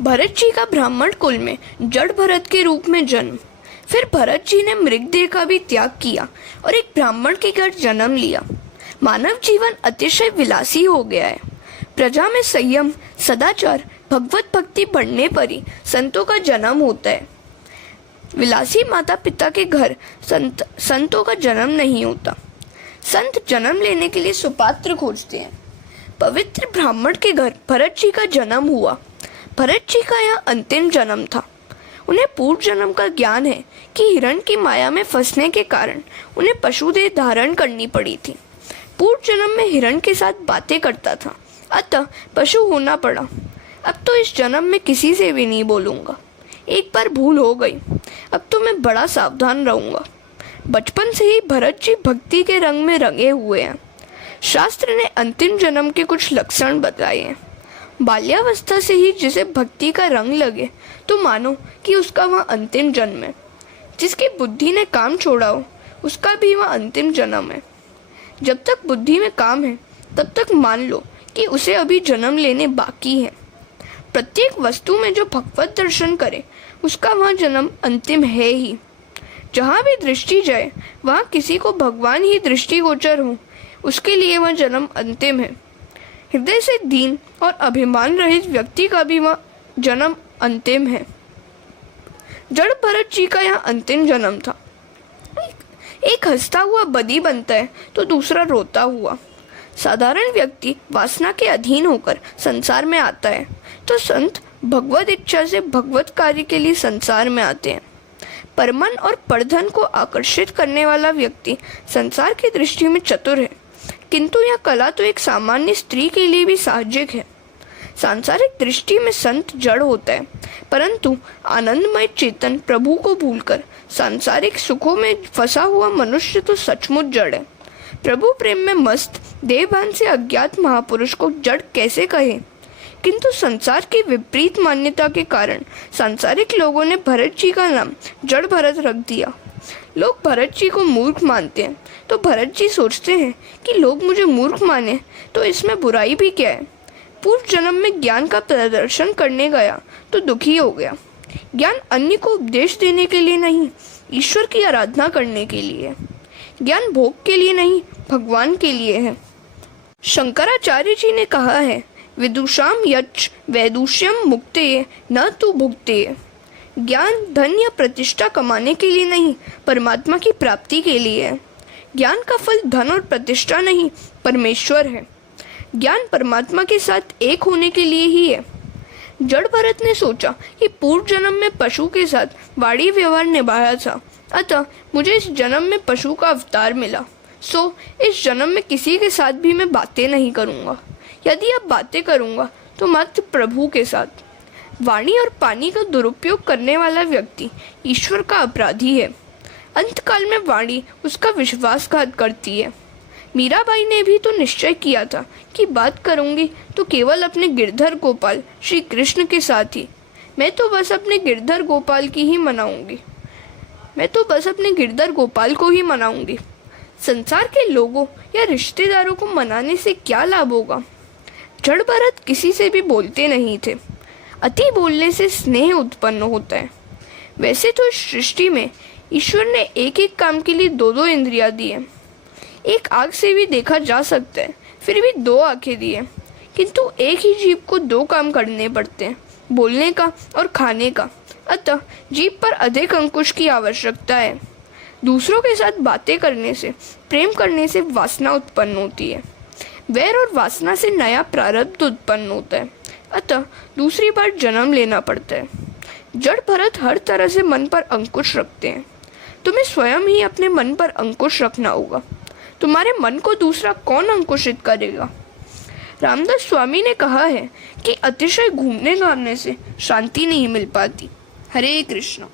भरत जी का ब्राह्मण कुल में जड़ भरत के रूप में जन्म। फिर भरत जी ने मृगदेह का भी त्याग किया और एक ब्राह्मण के घर जन्म लिया। मानव जीवन अतिशय विलासी हो गया है। प्रजा में संयम, सदाचार, भगवत भक्ति बढ़ने पर ही संतों का जन्म होता है। विलासी माता पिता के घर संतों का जन्म नहीं होता। संत जन्म लेने के लिए सुपात्र खोजते हैं। पवित्र ब्राह्मण के घर भरत जी का जन्म हुआ। भरत जी का यह अंतिम जन्म था। उन्हें पूर्व जन्म का ज्ञान है कि हिरण की माया में फंसने के कारण उन्हें पशु देह धारण करनी पड़ी थी। पूर्व जन्म में हिरण के साथ बातें करता था, अतः पशु होना पड़ा। अब तो इस जन्म में किसी से भी नहीं बोलूंगा। एक बार भूल हो गई, अब तो मैं बड़ा सावधान रहूंगा। बचपन से ही भरत जी भक्ति के रंग में रंगे हुए हैं। शास्त्र ने अंतिम जन्म के कुछ लक्षण बताए हैं। बाल्यावस्था से ही जिसे भक्ति का रंग लगे तो मानो कि उसका वह अंतिम जन्म है। जिसकी बुद्धि ने काम छोड़ा हो उसका भी वह अंतिम जन्म है। जब तक बुद्धि में काम है तब तक मान लो कि उसे अभी जन्म लेने बाकी है। प्रत्येक वस्तु में जो भगवत दर्शन करे उसका वह जन्म अंतिम है ही। जहाँ भी दृष्टि जाए वहाँ किसी को भगवान ही दृष्टिगोचर हो, उसके लिए वह जन्म अंतिम है। हृदय से दीन और अभिमान रहित व्यक्ति का भी वह जन्म अंतिम है। जड़ भरत जी का यह अंतिम जन्म था। एक हंसता हुआ बदी बनता है तो दूसरा रोता हुआ। साधारण व्यक्ति वासना के अधीन होकर संसार में आता है तो संत भगवत इच्छा से भगवत कार्य के लिए संसार में आते हैं। परमन और परधन को आकर्षित करने वाला व्यक्ति संसार की दृष्टि में चतुर है, किंतु यह कला तो एक सामान्य स्त्री के लिए भी साहजिक है। सांसारिक दृष्टि में संत जड़ होता है, परंतु आनंदमय चेतन प्रभु को भूलकर सांसारिक सुखों में फंसा हुआ मनुष्य तो सचमुच जड़ है। प्रभु प्रेम में मस्त देहभान से अज्ञात महापुरुष को जड़ कैसे कहे? किंतु संसार की विपरीत मान्यता के कारण सांसारिक लोगों ने भरत जी का नाम जड़ भरत रख दिया। लोग भरत जी को मूर्ख मानते हैं तो भरत जी सोचते हैं कि लोग मुझे मूर्ख माने तो इसमें बुराई भी क्या है। पूर्व जन्म में ज्ञान का प्रदर्शन करने गया तो दुखी हो गया। ज्ञान अन्य को उपदेश देने के लिए नहीं, ईश्वर की आराधना करने के लिए। ज्ञान भोग के लिए नहीं, भगवान के लिए है। शंकराचार्य जी ने कहा है, विदुषाम यच्च वैदुष्यम मुक्ते न तु भुक्ते। ज्ञान धन या प्रतिष्ठा कमाने के लिए नहीं, परमात्मा की प्राप्ति के लिए है। ज्ञान का फल धन और प्रतिष्ठा नहीं, परमेश्वर है। ज्ञान परमात्मा के साथ एक होने के लिए ही है। जड़ भरत ने सोचा कि पूर्व जन्म में पशु के साथ वाणी व्यवहार निभाया था, अतः मुझे इस जन्म में पशु का अवतार मिला, सो इस जन्म में किसी के साथ भी मैं बातें नहीं करूँगा। यदि अब बातें करूँगा तो मात्र प्रभु के साथ। वाणी और पानी का दुरुपयोग करने वाला व्यक्ति ईश्वर का अपराधी है। अंतकाल में वाणी उसका विश्वासघात करती है। मीराबाई ने भी तो निश्चय किया था कि बात करूंगी तो केवल अपने गिरधर गोपाल श्री कृष्ण के साथ ही। मैं तो बस अपने गिरधर गोपाल को ही मनाऊंगी। संसार के लोगों या रिश्तेदारों को मनाने से क्या लाभ होगा? जड़ भरत किसी से भी बोलते नहीं थे। अति बोलने से स्नेह उत्पन्न होता है। वैसे तो इस सृष्टि में ईश्वर ने एक एक काम के लिए दो दो इंद्रियां दी है। एक आँख से भी देखा जा सकता है, फिर भी दो आंखें दी है, किंतु एक ही जीव को दो काम करने पड़ते हैं, बोलने का और खाने का। अतः जीव पर अधिक अंकुश की आवश्यकता है। दूसरों के साथ बातें करने से, प्रेम करने से वासना उत्पन्न होती है। वैर और वासना से नया प्रारब्ध उत्पन्न होता है, अतः दूसरी बार जन्म लेना पड़ता है। जड़ भरत हर तरह से मन पर अंकुश रखते हैं। तुम्हें स्वयं ही अपने मन पर अंकुश रखना होगा। तुम्हारे मन को दूसरा कौन अंकुशित करेगा? रामदास स्वामी ने कहा है कि अतिशय घूमने घामने से शांति नहीं मिल पाती। हरे कृष्ण।